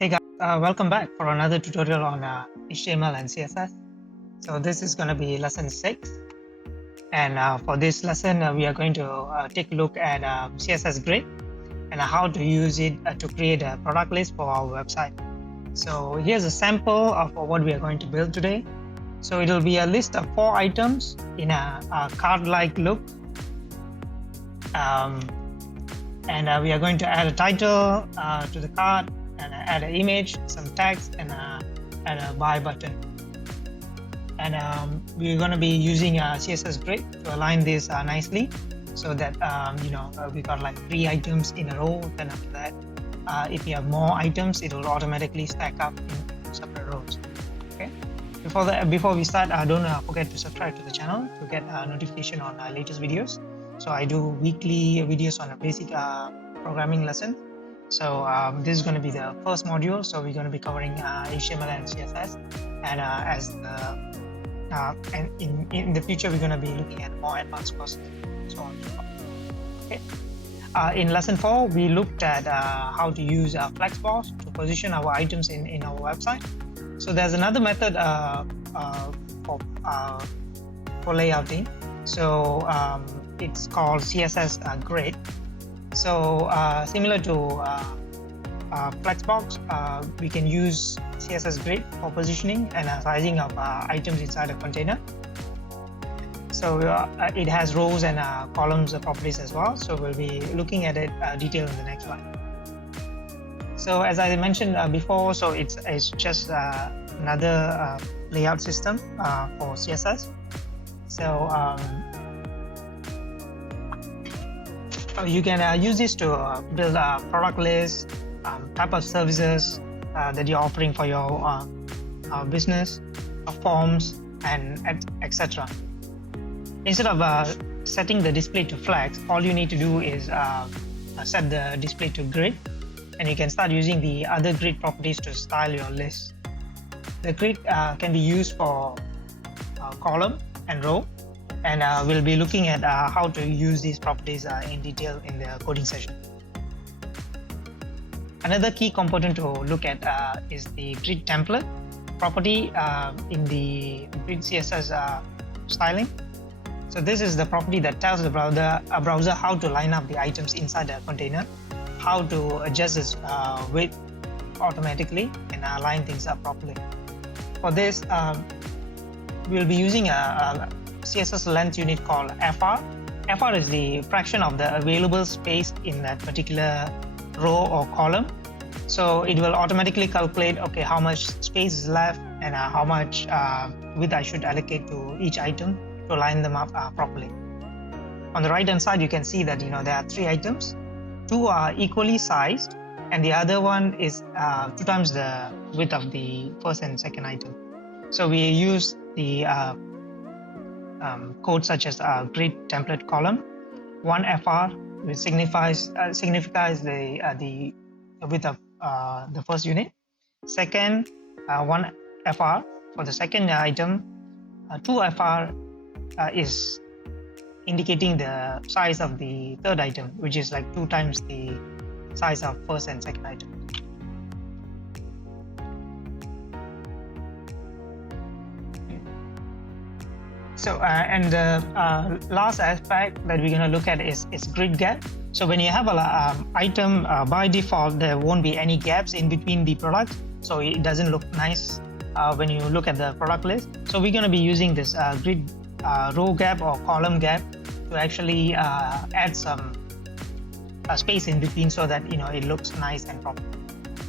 Hey guys, welcome back for another tutorial on HTML and CSS. So this is going to be lesson 6, and for this lesson we are going to take a look at CSS Grid and how to use it to create a product list for our website. So here's a sample of what we are going to build today. So it will be a list of 4 items in a card-like look, and we are going to add a title to the card, and add an image, some text, and add a buy button. And we're going to be using a CSS Grid to align this nicely, so that we got like 3 items in a row. Then after that, if you have more items, it will automatically stack up in separate rows. Okay. Before we start, don't forget to subscribe to the channel to get a notification on our latest videos. So I do weekly videos on a basic programming lesson. So this is going to be the first module. So we're going to be covering HTML and CSS, and and in the future we're going to be looking at more advanced courses, so on and so forth. Okay. In lesson 4, we looked at how to use Flexbox to position our items in our website. So there's another method for layouting. So it's called CSS Grid. So similar to Flexbox, we can use CSS Grid for positioning and sizing of items inside a container. So it has rows and columns properties as well. So we'll be looking at it detailed in the next one. So as I mentioned before, so it's just another layout system for CSS. So you can use this to build a product list, type of services that you're offering for your business, forms, and etc. Instead of setting the display to flex, all you need to do is set the display to grid, and you can start using the other grid properties to style your list. The grid can be used for column and row, and we'll be looking at how to use these properties in detail in the coding session. Another key component to look at is the grid template property in the grid CSS styling. So this is the property that tells the browser how to line up the items inside the container, how to adjust its width automatically, and line things up properly. For this, we'll be using a CSS length unit called FR. FR is the fraction of the available space in that particular row or column. So it will automatically calculate, okay, how much space is left and how much width I should allocate to each item to line them up properly. On the right hand side, you can see that there are 3 items. 2 are equally sized, and the other one is 2 times the width of the first and second item. So we use the code such as grid template column. 1 FR, which signifies the width of the first unit. Second, 1 FR for the second item. 2 FR is indicating the size of the third item, which is like 2 times the size of first and second item. So and the last aspect that we're going to look at is grid gap. So when you have an item, by default there won't be any gaps in between the products, so it doesn't look nice when you look at the product list. So we're going to be using this grid row gap or column gap to actually add some space in between, so that it looks nice and proper.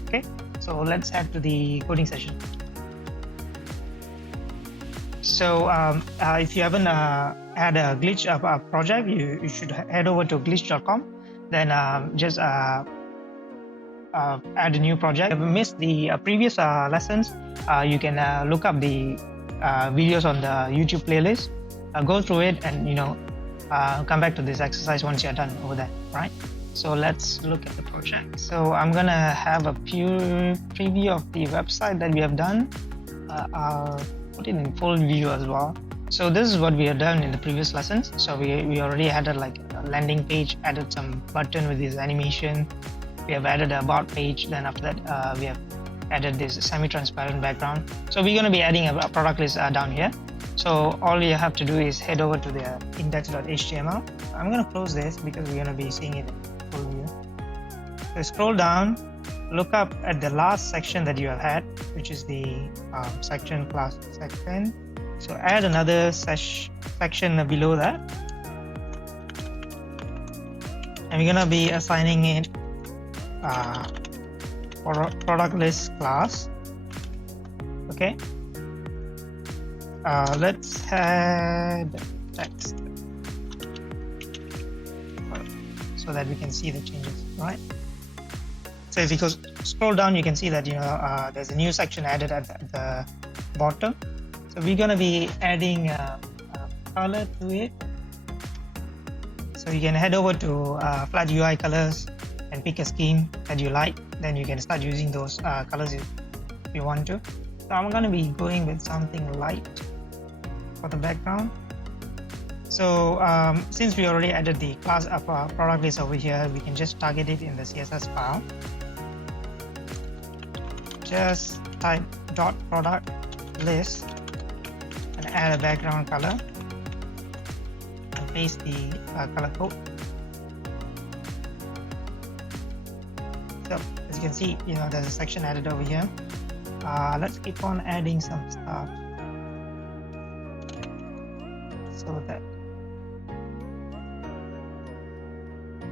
Okay, so let's head to the coding session. So if you haven't had a glitch project, you should head over to glitch.com. Then just add a new project. If you missed the previous lessons, you can look up the videos on the YouTube playlist, go through it, and come back to this exercise once you're done over there. Right? So let's look at the project. So I'm gonna have a preview of the website that we have done. I'll put it in full view as well. So this is what we have done in the previous lessons. So we already added like a landing page, added some button with this animation. We have added a about page. Then after that, we have added this semi-transparent background. So we're going to be adding a product list down here. So all you have to do is head over to the index.html. I'm going to close this because we're going to be seeing it in full view. So scroll down, look up at the last section that you have had, which is the section class section. So add another section below that, and we're going to be assigning it product list class. Okay. Let's add text so that we can see the changes, right? So if you go scroll down, you can see that there's a new section added at the bottom. So we're going to be adding a color to it. So you can head over to Flat UI Colors and pick a scheme that you like. Then you can start using those colors if you want to. So I'm going to be going with something light for the background. So since we already added the class of product list over here, we can just target it in the CSS file. Just type .product list and add a background color and paste the color code. So as you can see, there's a section added over here. Let's keep on adding some stuff so that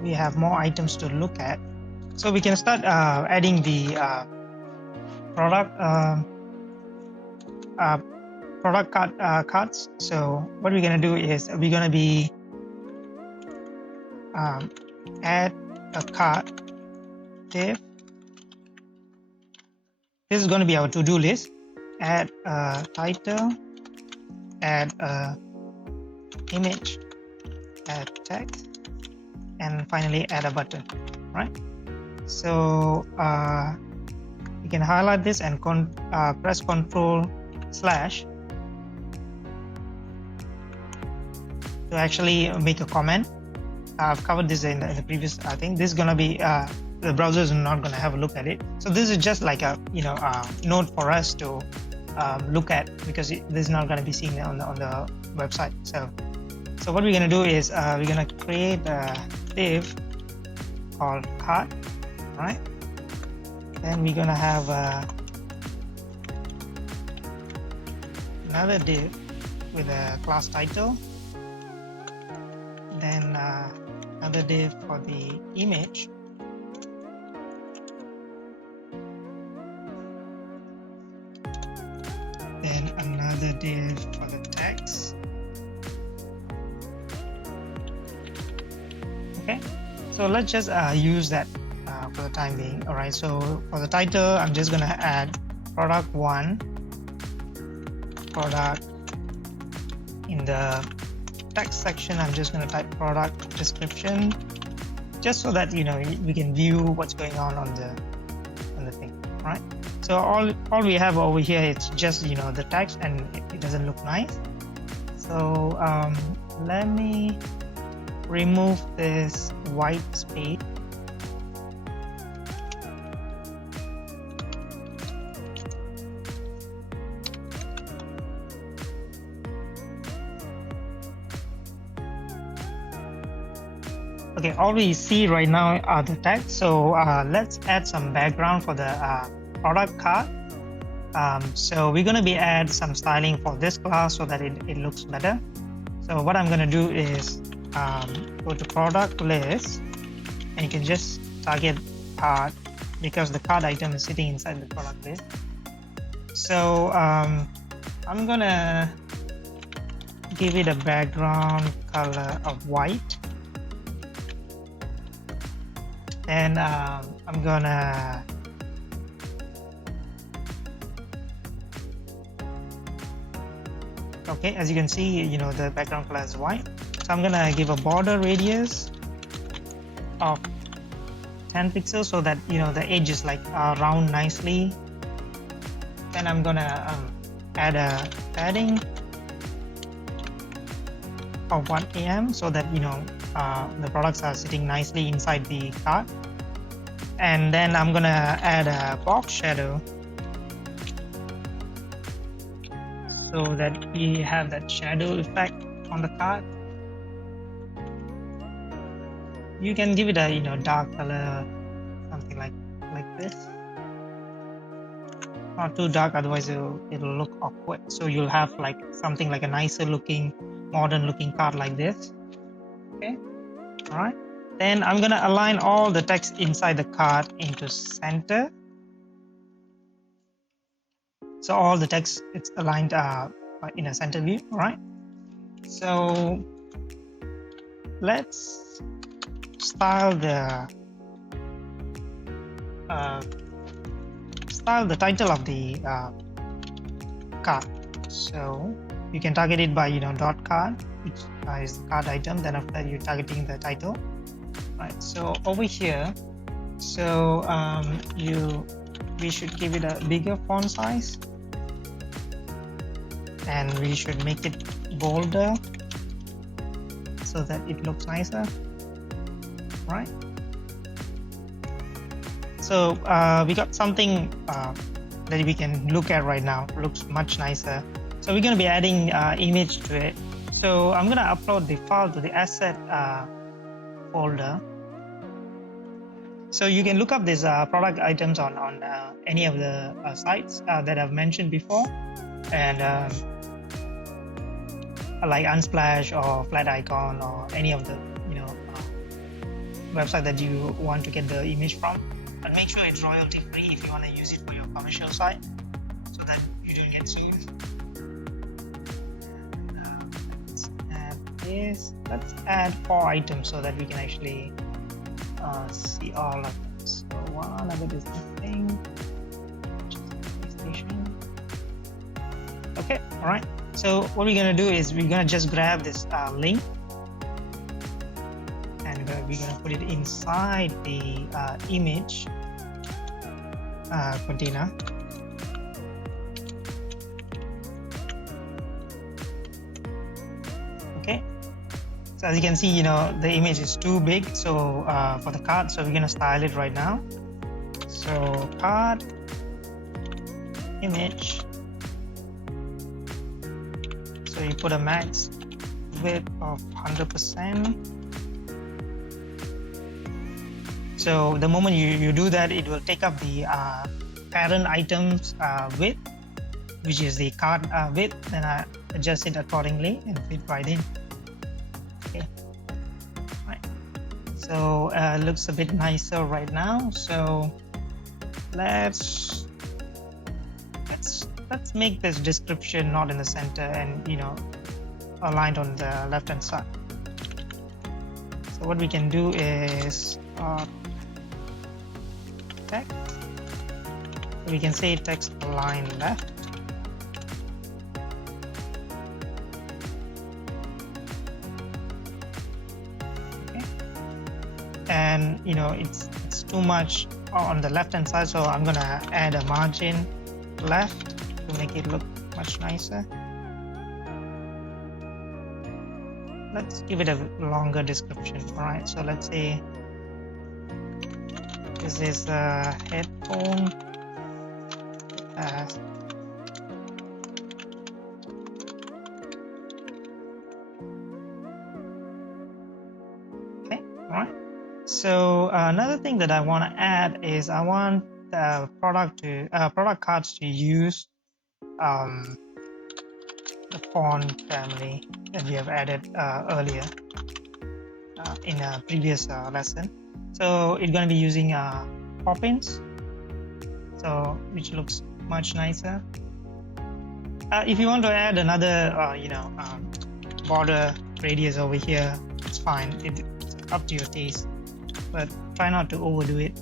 we have more items to look at. So we can start adding the product cards. So what we're going to do is we're going to be add a card div. This is going to be our to-do list. Add a title, add a image, add text, and finally add a button, right? So you can highlight this and press Ctrl/ to actually make a comment. I've covered this in the previous thing. This is going to be the browser is not going to have a look at it. So this is just like a note for us to look at, because this is not going to be seen on the website. So what we're going to do is we're going to create a div called card, right? Then we're going to have another div with a class title, then another div for the image, then another div for the text. Okay, so let's just use that for the time being. All right, so for the title, I'm just gonna add product 1, product. In the text section, I'm just gonna type product description, just so that we can view what's going on the thing, right? So all we have over here is just the text, and it doesn't look nice. So let me remove this white space. Okay, all we see right now are the text. So let's add some background for the product card. So we're going to be add some styling for this class so that it looks better. So what I'm going to do is go to product list, and you can just target card because the card item is sitting inside the product list. So I'm going to give it a background color of white. And I'm gonna okay, as you can see, the background color is white. So I'm gonna give a border radius of 10 pixels so that the edge is like round nicely. Then I'm gonna add a padding of 1 AM so that the products are sitting nicely inside the card. And then I'm gonna add a box shadow so that we have that shadow effect on the card. You can give it a dark color, something like this. Not too dark, otherwise it'll look awkward. So you'll have like something like a nicer looking, modern looking card like this. Okay, all right. Then I'm gonna align all the text inside the card into center. So all the text it's aligned in a center view. All right. So let's style the title of the card. So you can target it by dot card, which is the card item. Then after that, you're targeting the title. Right. So over here, so we should give it a bigger font size, and we should make it bolder so that it looks nicer. Right. So we got something that we can look at right now. Looks much nicer. So we're going to be adding image to it. So I'm going to upload the file to the asset folder. So you can look up these product items on any of the sites that I've mentioned before, and like Unsplash or Flat Icon or any of the website that you want to get the image from. But make sure it's royalty free if you want to use it for your commercial site, so that you don't get sued. And, let's add this. Let's add 4 items so that we can actually see all of them. So one of it is nothing. PlayStation. Okay, all right. So what we're gonna do is we're gonna just grab this link, and we're gonna put it inside the image container. Okay. So as you can see, the image is too big. So for the card, so we're gonna style it right now. So card image. So you put a max width of 100%. So the moment you do that, it will take up the parent items width, which is the card width. Then I adjust it accordingly and fit right in. Okay, right. So it looks a bit nicer right now. So let's make this description not in the center and aligned on the left hand side. So what we can do is text. We can say text align left. Okay. And it's too much on the left hand side, so I'm gonna add a margin left to make it look much nicer. Let's give it a longer description. All right, so let's say this is a headphone. Okay, all right. So another thing that I want to add is I want the product cards to use the font family that we have added earlier in a previous lesson. So it's going to be using Poppins, so which looks much nicer. If you want to add another border radius over here, it's fine. It's up to your taste, but try not to overdo it.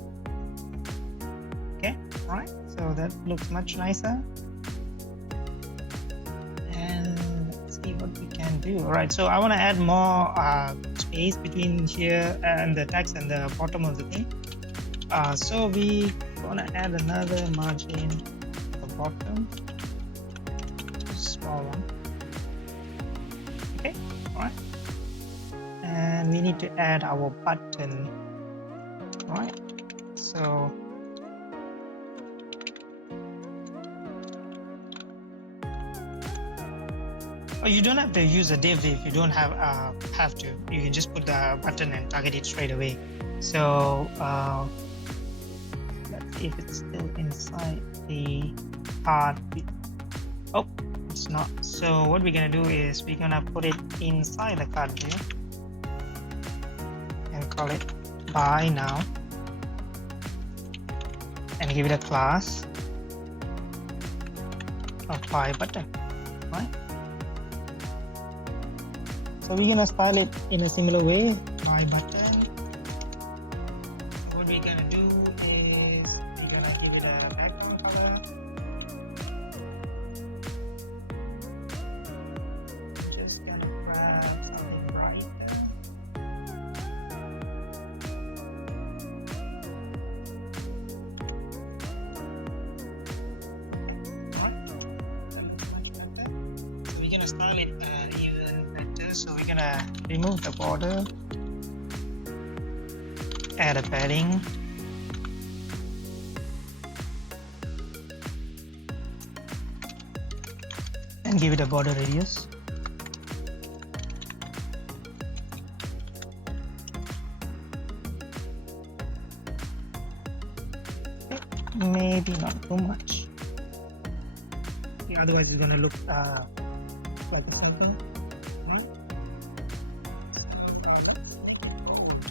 Okay, all right. So that looks much nicer. And let's see what we can do. All right. So I want to add more space between here and the text and the bottom of the thing. So we want to add another margin at the bottom, a small one. Okay, all right. And we need to add our button. All right. So Oh, you don't have to use a div if you don't have to. You can just put the button and target it straight away. So let's see if it's still inside the card. Oh, it's not. So what we're gonna do is we're gonna put it inside the card view and call it buy now, and give it a class of buy button, right? So we're gonna style it in a similar way, buy button. So what we're gonna do is we're gonna give it a background color. I'm just gonna grab something brighter. Okay, all right, that looks much better. So we're gonna style it even better. So we're gonna remove the border, add a padding, and give it a border radius. Okay, maybe not too much. Yeah, otherwise it's gonna look like a circle, right? So let's make it bold.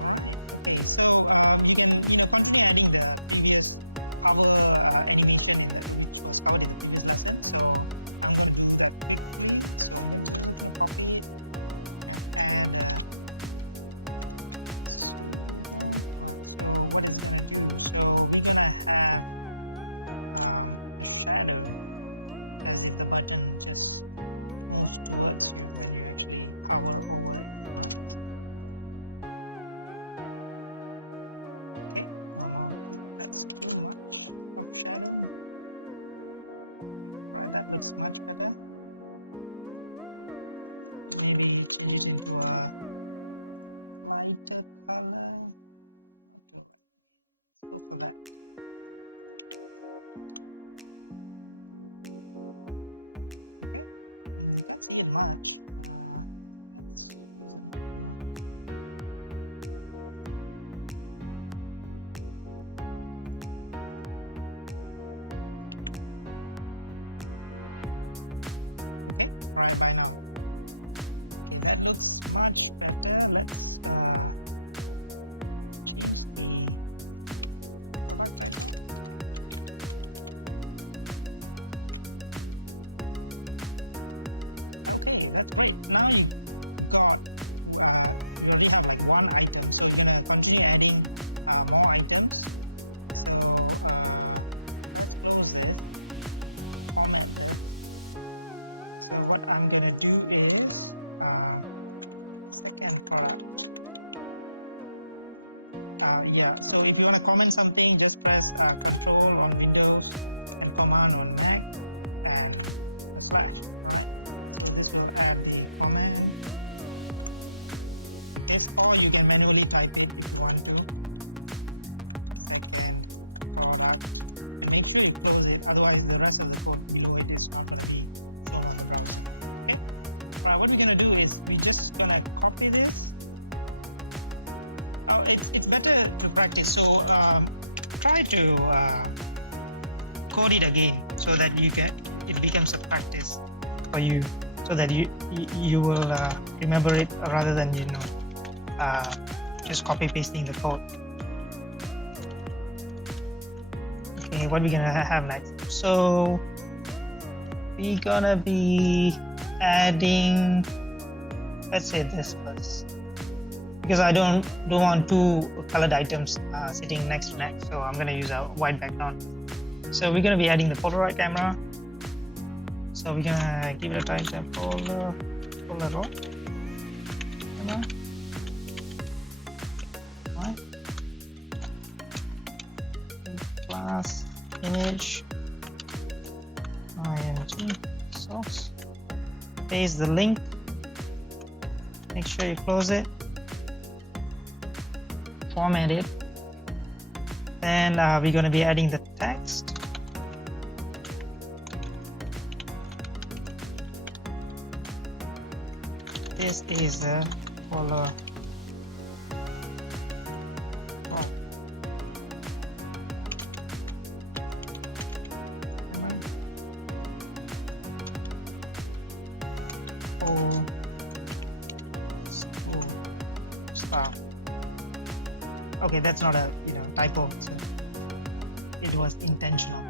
All right. Okay. So you can continue adding the previous cover animation which was covered in the previous lesson. So I'm going to do that quickly. So I'm just going to copy it and add. Right. So what it's going to do? So we're going to have a shadow as if the button just moves towards you when you actually hover over it, right? Okay, that's too much of shadow. Right, that looks much better. Maybe change it into a lighter color. Not too light. Let's go for that. Okay, you can't see it much. Let's use another one. Okay, right by now. Okay, that looks much better. Let's change the product title. Okay, that's great. Now you already have like one item, so you're gonna continue adding more items. So let's close this, format this. So what I'm gonna do is second product. Yeah, so if you want to comment something, just press Control on Windows and Command on Mac and a slash, right? So this will add the command. This, or you can manually type it if you want to. Second product, and make sure you close it, otherwise the rest of the code below it is not going to be shown on the browser. Okay, right, what we're going to do is we're just going to copy this. Oh, it's better to practice, so try to code it again so that it becomes a practice for you, so that you will remember it rather than just copy pasting the code. Okay, what we're gonna have next? So we're gonna be adding, let's say this first, because I don't want two colored items sitting next to next, so I'm gonna use a white background. So we're gonna be adding the Polaroid camera. So we're gonna give it a title, Polaroid camera. Right. Class image img source. Paste the link. Make sure you close it. Format it. Then we're gonna be adding the text. this is a follow. Right. Come on. All school staff. Okay, that's not a typo, so it was intentional.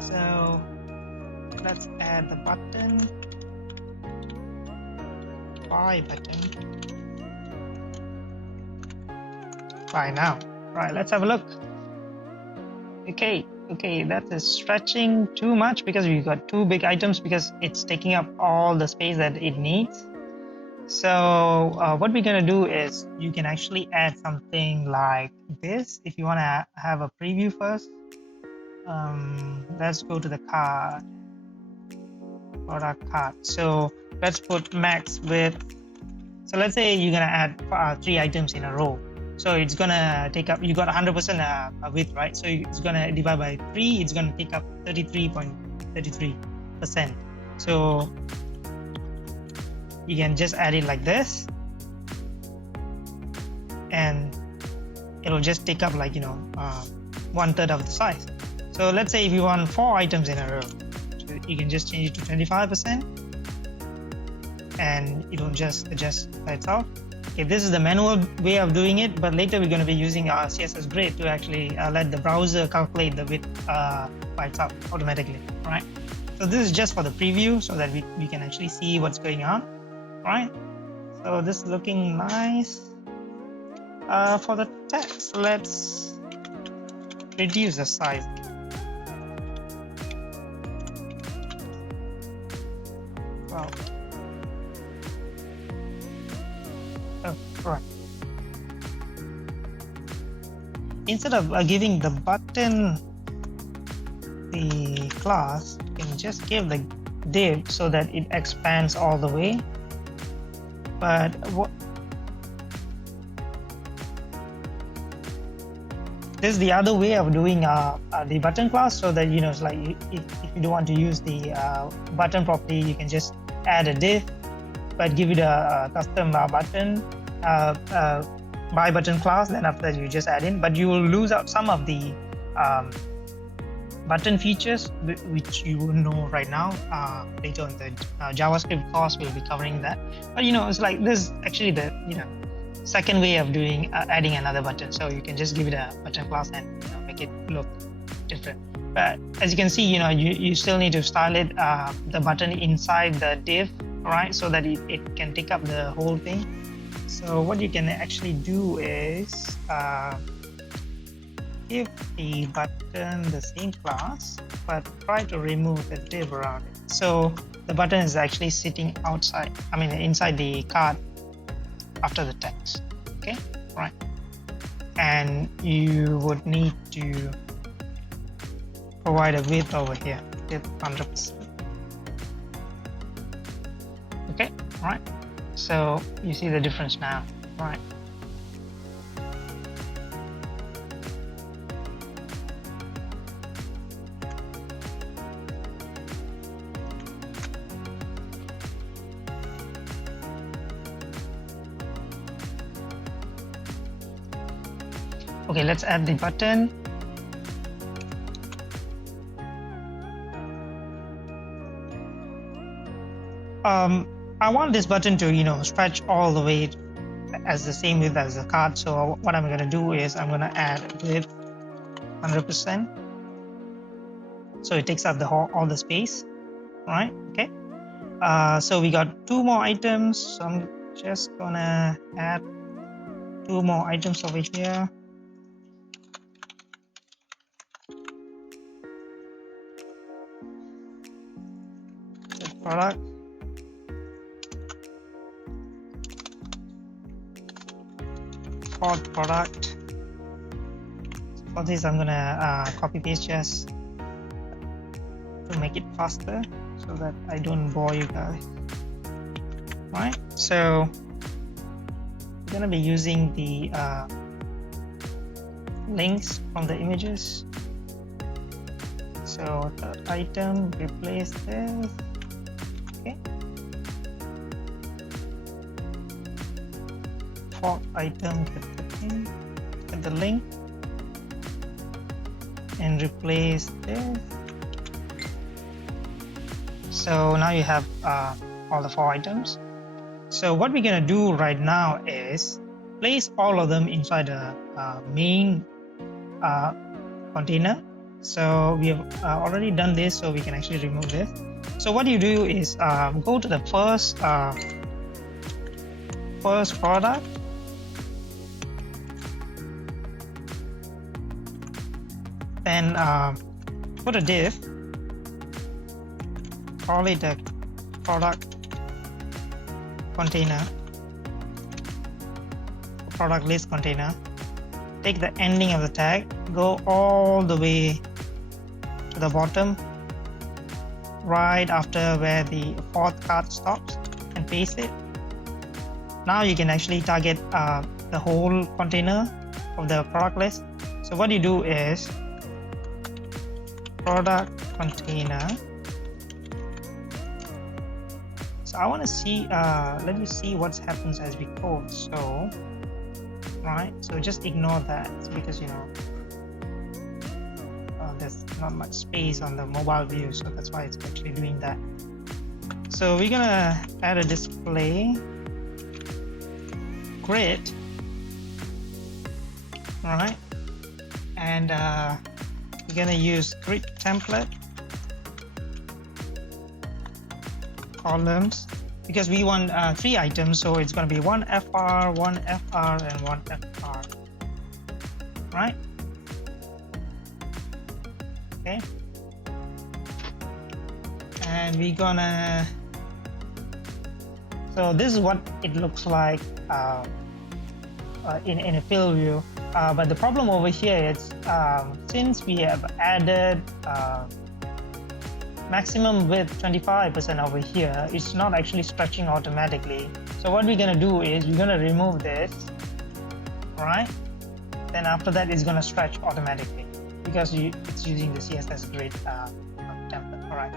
So let's add the button, buy button, buy now. Right, let's have a look. Okay, that is stretching too much because we've got two big items because it's taking up all the space that it needs. So what we're gonna do is you can actually add something like this if you want to have a preview first. Let's go to the card, product card. So let's put max width. So let's say you're gonna add 3 items in a row. So it's gonna take up, you got 100% width, right? So it's gonna divide by 3, it's gonna take up 33.33%. So you can just add it like this, and it'll just take up like 1/3 of the size. So let's say if you want 4 items in a row, so you can just change it to 25%, and it'll just adjust by itself. Okay, this is the manual way of doing it, but later we're going to be using our CSS Grid to actually let the browser calculate the width by itself automatically, right? So this is just for the preview so that we can actually see what's going on, right? So this is looking nice. For the text, let's reduce the size. Wow. Oh, right. Instead of giving the button the class, you can just give the div so that it expands all the way. But this is the other way of doing the button class, so that it's like if you don't want to use the button property, you can just add a div but give it a custom button by button class, then after that you just add in, but you will lose out some of the button features which you will know right now. Later on the JavaScript course we'll be covering that, but it's like this is actually the second way of doing adding another button. So you can just give it a button class and make it look different. But as you can see, you still need to style it the button inside the div, right, so that it can take up the whole thing. So what you can actually do is give the button the same class, but try to remove the div around it. So the button is actually sitting outside, inside the card after the text. Okay, right. And you would need to provide a width over here, width 100%. Okay, right. So you see the difference now, right? Okay, let's add the button. I want this button to stretch all the way as the same width as the card. So what I'm going to do is I'm going to add width 100%, so it takes up all the space, right? Okay. So we got 2 more items, so I'm just gonna add 2 more items over here. Product, product. For this I'm gonna copy paste just to make it faster so that I don't bore you guys. Right, so we're gonna be using the links from the images. So the item, replace this. Okay. fourth item, get the link and replace this. So now you have all the 4 items. So what we're gonna do right now is place all of them inside the main container. So we have already done this, so we can actually remove this. So what you do is go to the first product, then put a div, call it a product container, product list container. Take the ending of the tag, go all the way to the bottom, right after where the 4th card stops, and paste it. Now you can actually target the whole container of the product list. So what you do is product container. So I want to see, let me see what happens as we code. So, right, so just ignore that because there's not much space on the mobile view, so that's why it's actually doing that. So we're gonna add a display grid, all right, and we're gonna use grid template columns because we want 3 items, so it's going to be 1 FR, 1 FR, and 1 FR, right? Okay, and we're gonna, so this is what it looks like in a field view, but the problem over here is since we have added maximum width 25% over here, it's not actually stretching automatically. So what we're gonna do is we're gonna remove this, right? Then after that it's gonna stretch automatically because it's using the CSS Grid template. All right.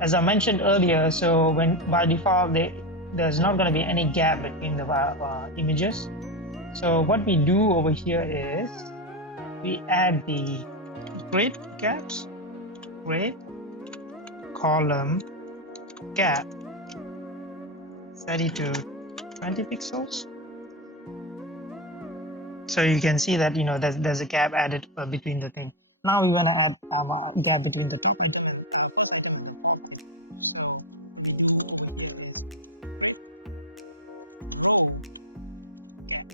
As I mentioned earlier, so when by default there's not gonna be any gap between the images. So what we do over here is we add the grid gaps, grid column gap, set it to 20 pixels. So you can see that there's a gap added between the thing. Now we want to add a gap between the top item and first item and the 4th item. So what we do over here is grid row gap.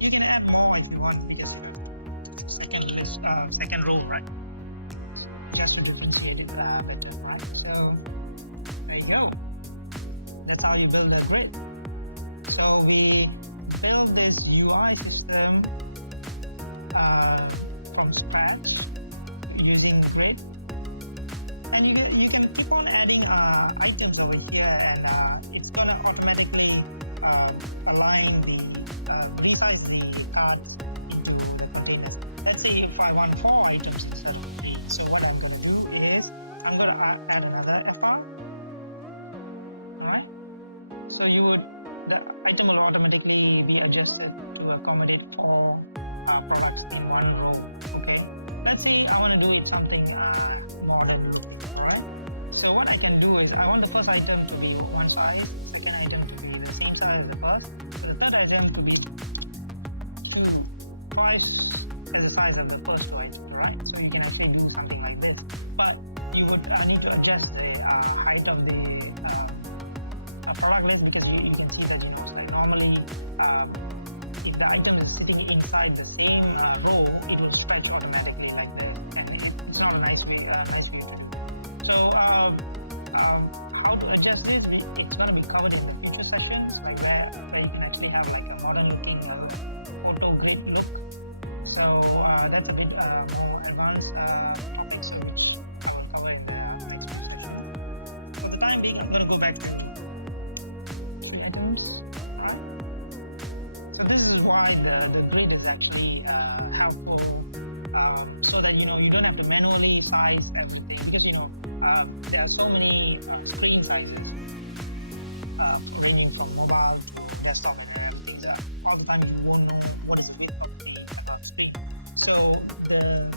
You can add more if you want because it's a second row, right? Just to differentiate it better, right? So there you go. That's how you build a grid. So we build this UI system from scratch using grid, and you can keep on adding items over here, and it's gonna automatically align resize the cards into the containers. Let's say if I want 4 items instead of 3. So what I'm gonna do is I'm gonna add another FR. All right. So the item will automatically be adjusted to accommodate 4 products in one row. Okay. Let's say I want to do it something modern looking. All right. So what I can do is I want the first item to be one size, second item to be the same size as the first, but the third item to be twice as the size of the first 2 items, right? So you can actually do something like this, but you would need to adjust the height of the product list because you can see that it's like normally if the item is sitting inside the same row, it will stretch automatically like this, and it's not a nice view to do. So how to adjust this? It's going to be covered in the future sessions, like where you can actually have like a modern looking photo grid look. So that's a bit more advanced topic, so which I will cover in the next few sessions. For the time being, I'm going to go back to 3 items, right? So this is why the grid is actually helpful, so that you don't have to manually size everything, because there are so many screen sizes. ranging from mobile to desktop and everything. So all the time you won't know what is the width of the screen. So the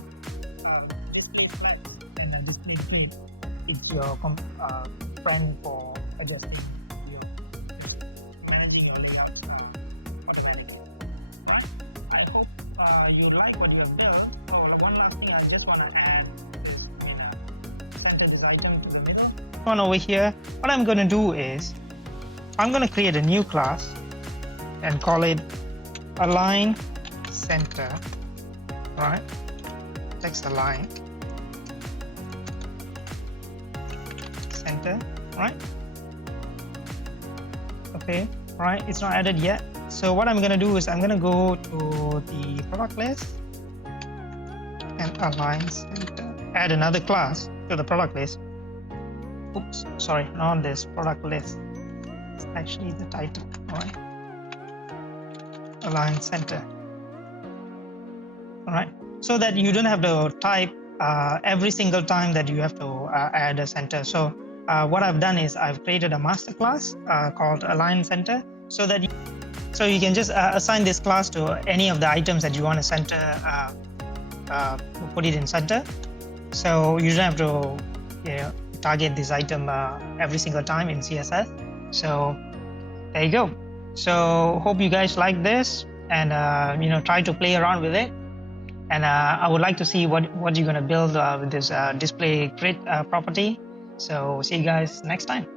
display flex and display grid, it's your friend for adjusting your just managing your layouts automatically, right? I hope you like what you have built. Oh, one last thing I just want to add is, center this item to the middle one over here. What I'm going to do is I'm going to create a new class and call it align center, right? Text align center, right? Okay, right, it's not added yet. So what I'm going to do is I'm going to go to the product list and align center, add another class to the product list. Oops, sorry, not this product list, it's actually the title. All right, align center. All right, so that you don't have to type every single time that you have to add a center. So what I've done is I've created a master class called align center, so that you can just assign this class to any of the items that you want to center, put it in center. So you don't have to target this item every single time in CSS. So there you go. So hope you guys like this, and try to play around with it. And I would like to see what you're going to build with this display grid property. So see you guys next time.